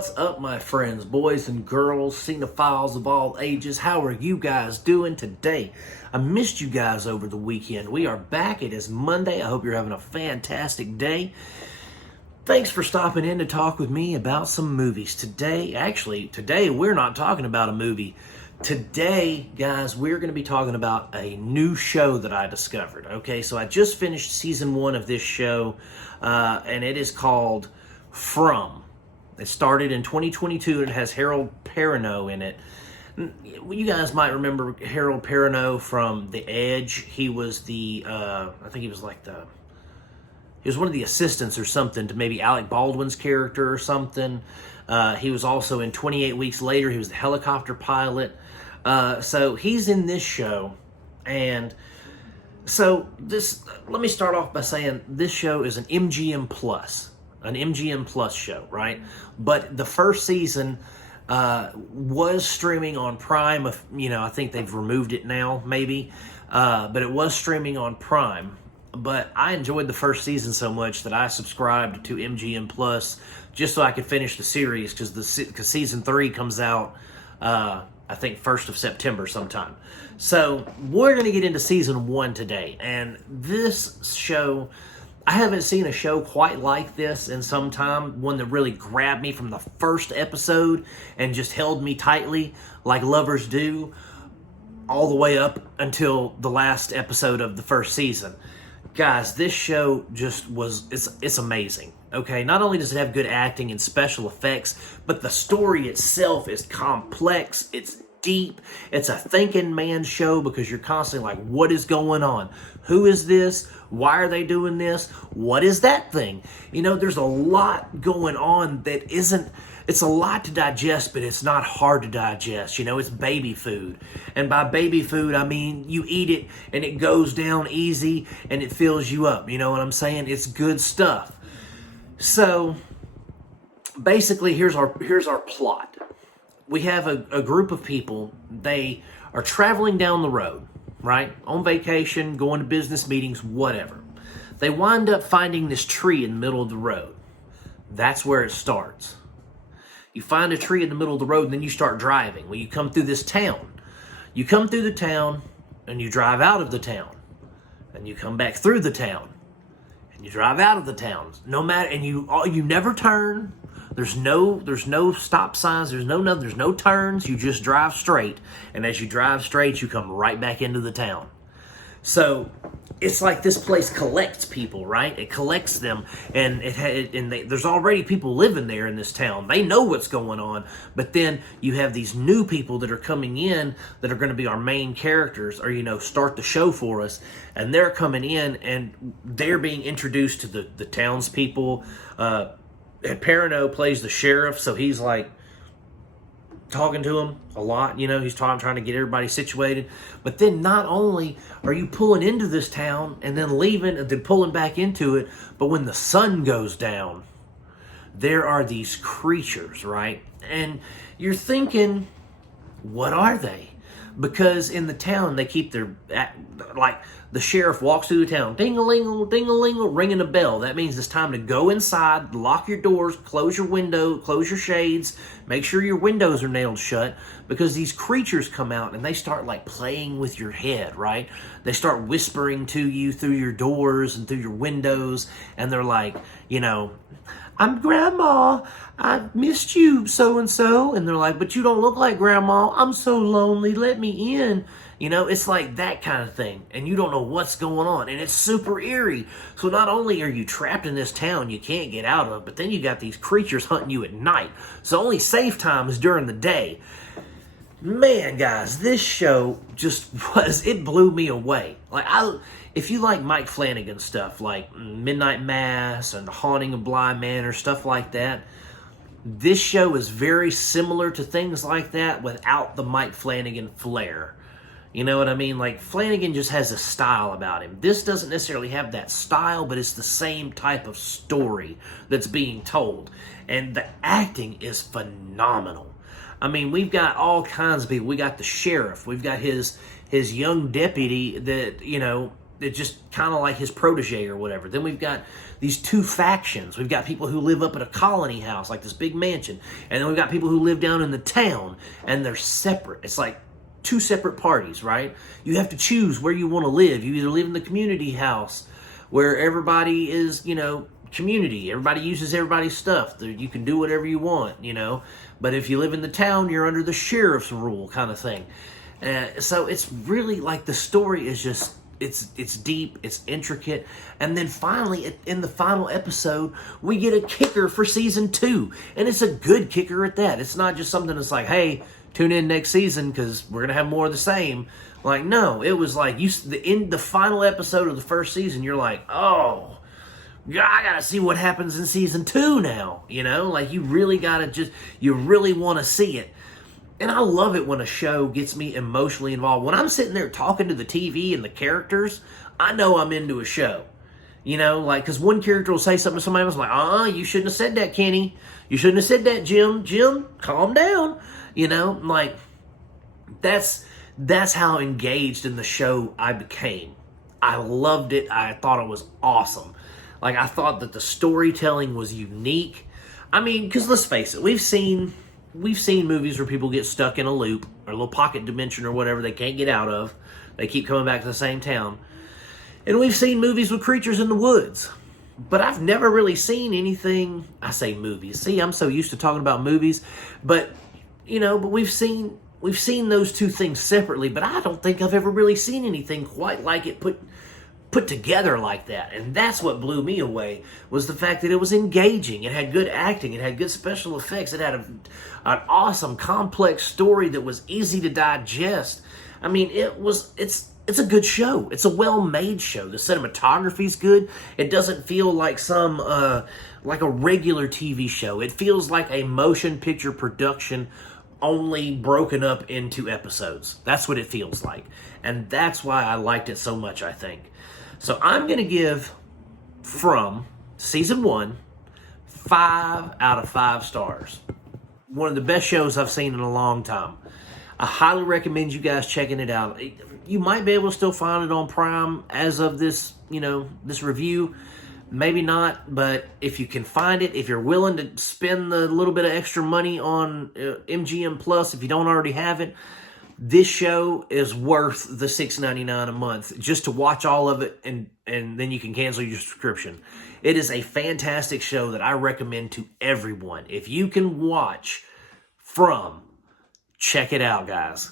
What's up, my friends, boys and girls, cinephiles of all ages? How are you guys doing today? I missed you guys over the weekend. We are back. It is Monday. I hope you're having a fantastic day. Thanks for stopping in to talk with me about some movies. Today we're not talking about a movie. Today, guys, we're going to be talking about a new show that I discovered. Okay, so I just finished season 1 of this show, and it is called From. It started in 2022, and it has Harold Perrineau in it. You guys might remember Harold Perrineau from The Edge. He was he was one of the assistants or something to maybe Alec Baldwin's character or something. He was also in 28 Weeks Later. He was the helicopter pilot. So he's in this show. And so let me start off by saying this show is an MGM Plus show, right? But the first season was streaming on Prime. I think they've removed it now, maybe. But it was streaming on Prime. But I enjoyed the first season so much that I subscribed to MGM Plus just so I could finish the series, because season 3 comes out, I think, 1st of September sometime. So we're going to get into season 1 today. And this show, I haven't seen a show quite like this in some time. One that really grabbed me from the first episode and just held me tightly like lovers do all the way up until the last episode of the first season. Guys, this show it's amazing. Okay, not only does it have good acting and special effects, but the story itself is complex, it's deep, it's a thinking man's show, because you're constantly like, what is going on? Who is this? Why are they doing this? What is that thing? There's a lot going on that it's a lot to digest, but it's not hard to digest. It's baby food. And by baby food, I mean you eat it and it goes down easy and it fills you up. You know what I'm saying? It's good stuff. So basically, here's our plot. We have a group of people. They are traveling down the road, right? On vacation, going to business meetings, whatever. They wind up finding this tree in the middle of the road. That's where it starts. You find a tree in the middle of the road, and then you start driving. Well, you come through this town. You come through the town, and you drive out of the town. And you come back through the town. And you drive out of the town. And you never turn. There's no stop signs. There's no turns. You just drive straight. And as you drive straight, you come right back into the town. So it's like this place collects people, right? It collects them, and there's already people living there in this town. They know what's going on, but then you have these new people that are coming in that are going to be our main characters, or start the show for us, and they're coming in and they're being introduced to the townspeople. Perrineau plays the sheriff, so he's like talking to him a lot, he's trying to get everybody situated. But then not only are you pulling into this town and then leaving and then pulling back into it, but when the sun goes down, there are these creatures, right? And you're thinking, what are they? Because in the town, they keep the sheriff walks through the town, ding-a-ling, ding-a-ling, ringing a bell. That means it's time to go inside, lock your doors, close your window, close your shades, make sure your windows are nailed shut, because these creatures come out and they start playing with your head, right? They start whispering to you through your doors and through your windows, and they're like, I'm Grandma, I missed you, so-and-so. And they're like, but you don't look like Grandma. I'm so lonely, let me in. It's like that kind of thing. And you don't know what's going on. And it's super eerie. So not only are you trapped in this town you can't get out of, but then you got these creatures hunting you at night. So only safe time is during the day. Man, guys, this show it blew me away. If you like Mike Flanagan stuff, like Midnight Mass and The Haunting of Bly Manor, stuff like that, this show is very similar to things like that without the Mike Flanagan flair. You know what I mean? Flanagan just has a style about him. This doesn't necessarily have that style, but it's the same type of story that's being told. And the acting is phenomenal. I mean, we've got all kinds of people. We got the sheriff. We've got his young deputy that, it's just kind of like his protege or whatever. Then we've got these two factions. We've got people who live up at a colony house, like this big mansion. And then we've got people who live down in the town, and they're separate. It's like two separate parties, right? You have to choose where you want to live. You either live in the community house where everybody is, community. Everybody uses everybody's stuff. You can do whatever you want, But if you live in the town, you're under the sheriff's rule kind of thing. So it's really like the story is just, it's deep, it's intricate. And then finally, in the final episode, we get a kicker for season 2. And it's a good kicker at that. It's not just something that's like, hey, tune in next season because we're going to have more of the same. Like, no, it was like, in the final episode of the first season, you're like, oh, I got to see what happens in season 2 now. Like you really got to you really want to see it. And I love it when a show gets me emotionally involved. When I'm sitting there talking to the TV and the characters, I know I'm into a show. Because one character will say something to somebody else, like, you shouldn't have said that, Kenny. You shouldn't have said that, Jim. Jim, calm down. Like, that's how engaged in the show I became. I loved it. I thought it was awesome. Like, I thought that the storytelling was unique. I mean, because let's face it, we've seen movies where people get stuck in a loop or a little pocket dimension or whatever they can't get out of. They keep coming back to the same town. And we've seen movies with creatures in the woods. But I've never really seen anything. I say movies. See, I'm so used to talking about movies. But, but we've seen those two things separately. But I don't think I've ever really seen anything quite like it put together like that. And that's what blew me away, was the fact that it was engaging. It had good acting. It had good special effects. It had an awesome, complex story that was easy to digest. I mean, it's a good show. It's a well-made show. The cinematography's good. It doesn't feel like like a regular TV show. It feels like a motion picture production, only broken up into episodes. That's what it feels like. And that's why I liked it so much, I think. So I'm going to give From season 1 5 out of 5 stars. One of the best shows I've seen in a long time. I highly recommend you guys checking it out. You might be able to still find it on Prime as of this, this review. Maybe not, but if you can find it, if you're willing to spend the little bit of extra money on MGM Plus, if you don't already have it, this show is worth the $6.99 a month just to watch all of it, and then you can cancel your subscription. It is a fantastic show that I recommend to everyone. If you can watch From, check it out, guys.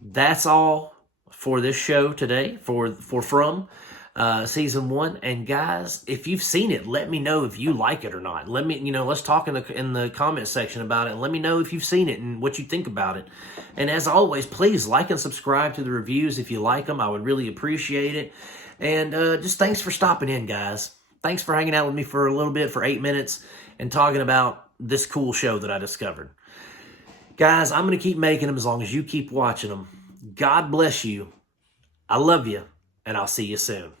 That's all for this show today, for From season 1. And guys, if you've seen it, let me know if you like it or not. Let me, let's talk in the comment section about it. And let me know if you've seen it and what you think about it. And as always, please like and subscribe to the reviews if you like them. I would really appreciate it. And just thanks for stopping in, guys. Thanks for hanging out with me for a little bit, for 8 minutes, and talking about this cool show that I discovered. Guys, I'm going to keep making them as long as you keep watching them. God bless you. I love you, and I'll see you soon.